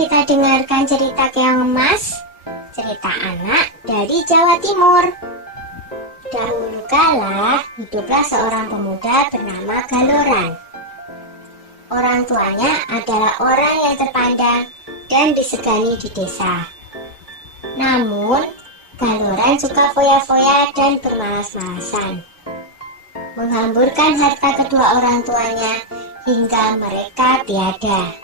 kita dengarkan cerita Keong Emas, cerita anak dari Jawa Timur. Dahulu kala, hiduplah seorang pemuda bernama Galoran. Orang tuanya adalah orang yang terpandang dan disegani di desa. Namun, Galoran suka foya-foya dan bermalas-malasan, menghamburkan harta kedua orang tuanya hingga mereka tiada.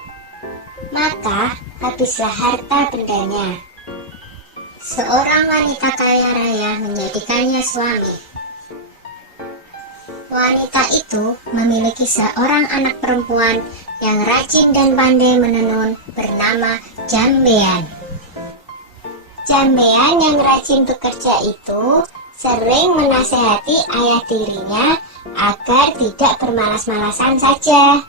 Maka habislah harta bendanya. Seorang wanita kaya raya menjadikannya suami. Wanita itu memiliki seorang anak perempuan yang rajin dan pandai menenun bernama Jambean. Jambean yang rajin bekerja itu sering menasehati ayah tirinya agar tidak bermalas-malasan saja.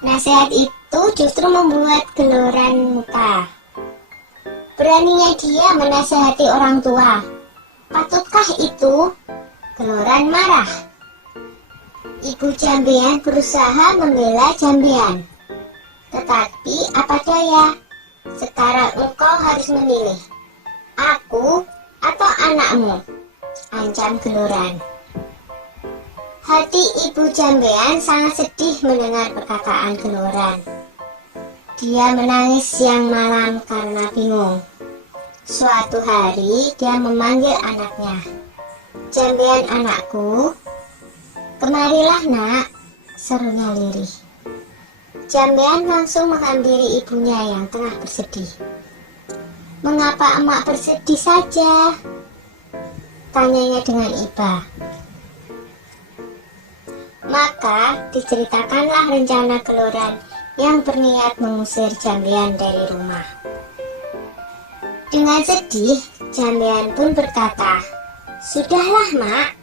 Nasihat itu justru membuat Galoran muka. Beraninya dia menasehati orang tua. Patutkah itu? Galoran marah. Ibu Jambean berusaha membela Jambean. Tetapi apa daya? Sekarang engkau harus memilih. Aku atau anakmu? Ancam Galoran. Hati ibu Jambean sangat sedih mendengar perkataan Galoran. Dia menangis siang malam karena bingung. Suatu hari dia memanggil anaknya. Jambean anakku, kemarilah nak, serunya lirih. Jambean langsung menghampiri ibunya yang tengah bersedih. Mengapa emak bersedih saja? Tanyanya dengan iba. Maka diceritakanlah rencana Galoran yang berniat mengusir Jambean dari rumah. Dengan sedih, Jambean pun berkata, "Sudahlah mak,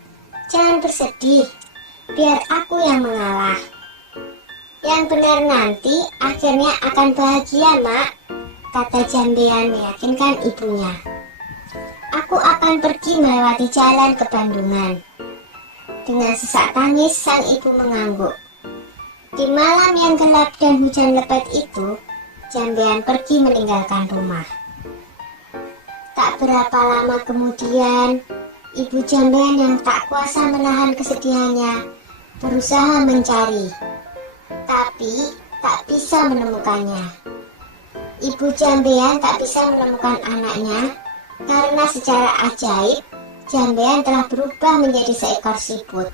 jangan bersedih, biar aku yang mengalah. Yang benar nanti akhirnya akan bahagia mak," kata Jambean meyakinkan ibunya. "Aku akan pergi melewati jalan ke Bandungan." Dengan sesak tangis sang ibu mengangguk. Di malam yang gelap dan hujan lebat itu, Jambean pergi meninggalkan rumah. Tak berapa lama kemudian, ibu Jambean yang tak kuasa menahan kesedihannya berusaha mencari, tapi tak bisa menemukannya. Ibu Jambean tak bisa menemukan anaknya karena secara ajaib Jambean telah berubah menjadi seekor siput,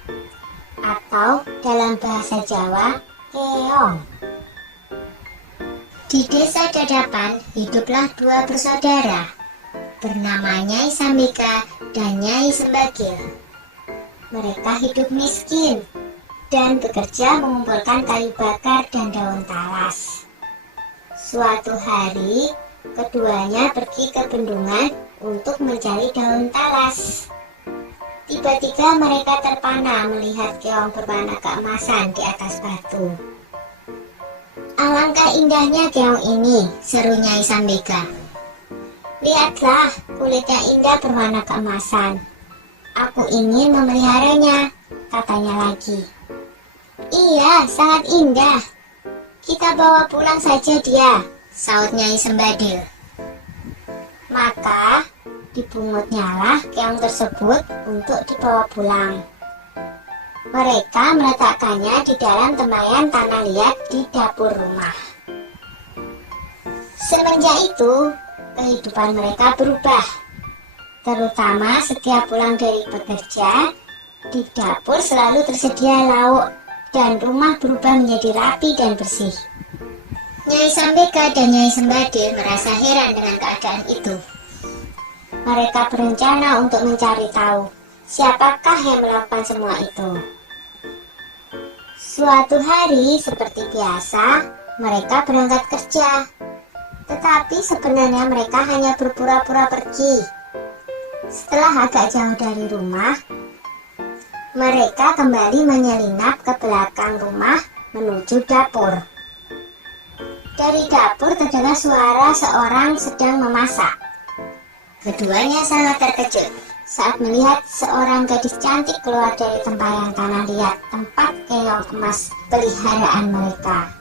atau dalam bahasa Jawa, keong. Di desa Dadapan hiduplah dua bersaudara, bernama Nyai Sambika dan Nyai Sembagil. Mereka hidup miskin dan bekerja mengumpulkan kayu bakar dan daun talas. Suatu hari, keduanya pergi ke bendungan untuk mencari daun talas. Tiba-tiba mereka terpana melihat keong berwarna keemasan di atas batu. "Alangkah indahnya keong ini," seru Nyai Sambika. "Lihatlah, kulitnya indah berwarna keemasan. Aku ingin memeliharanya," katanya lagi. "Iya, sangat indah. Kita bawa pulang saja dia," saut Nyai Sembadil. Maka dibungutinyalah keong tersebut untuk dibawa pulang. Mereka meletakkannya di dalam tempayan tanah liat di dapur rumah. Semenjak itu, kehidupan mereka berubah. Terutama setiap pulang dari bekerja, di dapur selalu tersedia lauk dan rumah berubah menjadi rapi dan bersih. Nyai Sambika dan Nyai Sembadil merasa heran dengan keadaan itu. Mereka berencana untuk mencari tahu siapakah yang melakukan semua itu. Suatu hari seperti biasa, mereka berangkat kerja. Tetapi sebenarnya mereka hanya berpura-pura pergi. Setelah agak jauh dari rumah, mereka kembali menyelinap ke belakang rumah menuju dapur. Dari dapur terdengar suara seorang sedang memasak. Keduanya sangat terkejut saat melihat seorang gadis cantik keluar dari tempayan tanah liat tempat keong emas peliharaan mereka.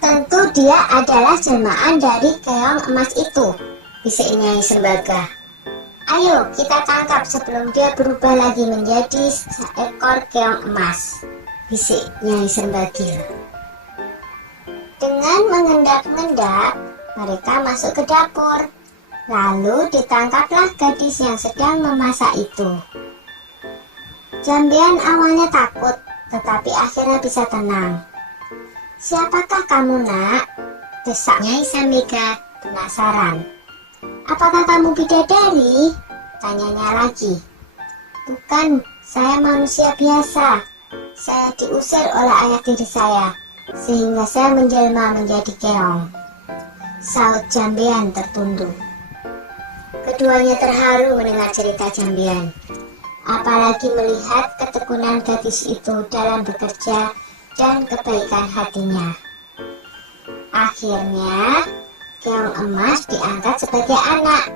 Tentu Tentu dia adalah jelmaan dari keong emas itu, bisik Nyai Sembaga. Ayo kita tangkap sebelum dia berubah lagi menjadi seekor keong emas, bisik Nyai Sembagil. Dengan mengendap-endap, mereka masuk ke dapur. Lalu ditangkaplah gadis yang sedang memasak itu. Jambean awalnya takut, tetapi akhirnya bisa tenang. "Siapakah kamu, nak?" desak Nyai Sambega penasaran. "Apakah kamu bidadari?" tanyanya lagi. "Bukan, saya manusia biasa. Saya diusir oleh ayah tiri saya, sehingga saya menjelma menjadi keong," saut Jambean tertunduk. Keduanya terharu mendengar cerita Jambean, apalagi melihat ketekunan gadis itu dalam bekerja dan kebaikan hatinya. Akhirnya, keong emas diangkat sebagai anak.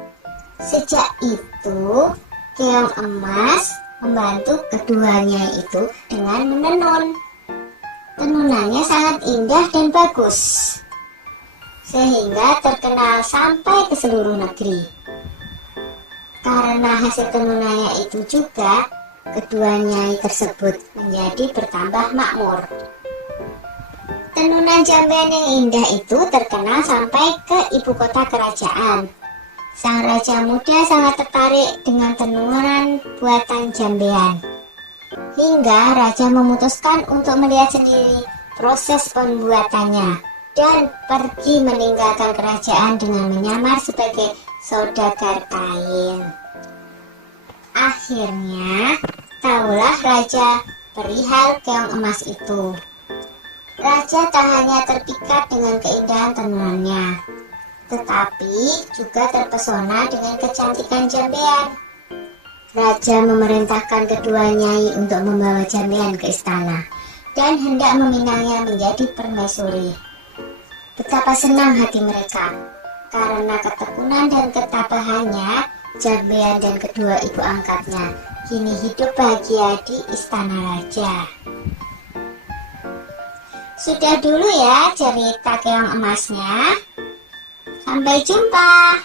Sejak itu, keong emas membantu keduanya itu dengan menenun. Tenunannya sangat indah dan bagus, sehingga terkenal sampai ke seluruh negeri. Karena hasil tenunannya itu juga, kedua nyai tersebut menjadi bertambah makmur. Tenunan Jambean yang indah itu terkenal sampai ke ibu kota kerajaan. Sang raja muda sangat tertarik dengan tenunan buatan Jambean, hingga raja memutuskan untuk melihat sendiri proses pembuatannya dan pergi meninggalkan kerajaan dengan menyamar sebagai saudagar kain. Akhirnya, tahulah raja perihal keong emas itu. Raja tak hanya terpikat dengan keindahan tenunannya, tetapi juga terpesona dengan kecantikan Jambean. Raja memerintahkan kedua nyai untuk membawa Jambean ke istana dan hendak meminangnya menjadi permaisuri. Betapa senang hati mereka, karena ketekunan dan ketabahannya, Jambean dan kedua ibu angkatnya kini hidup bahagia di istana raja. Sudah dulu ya cerita keong emasnya. Sampai jumpa.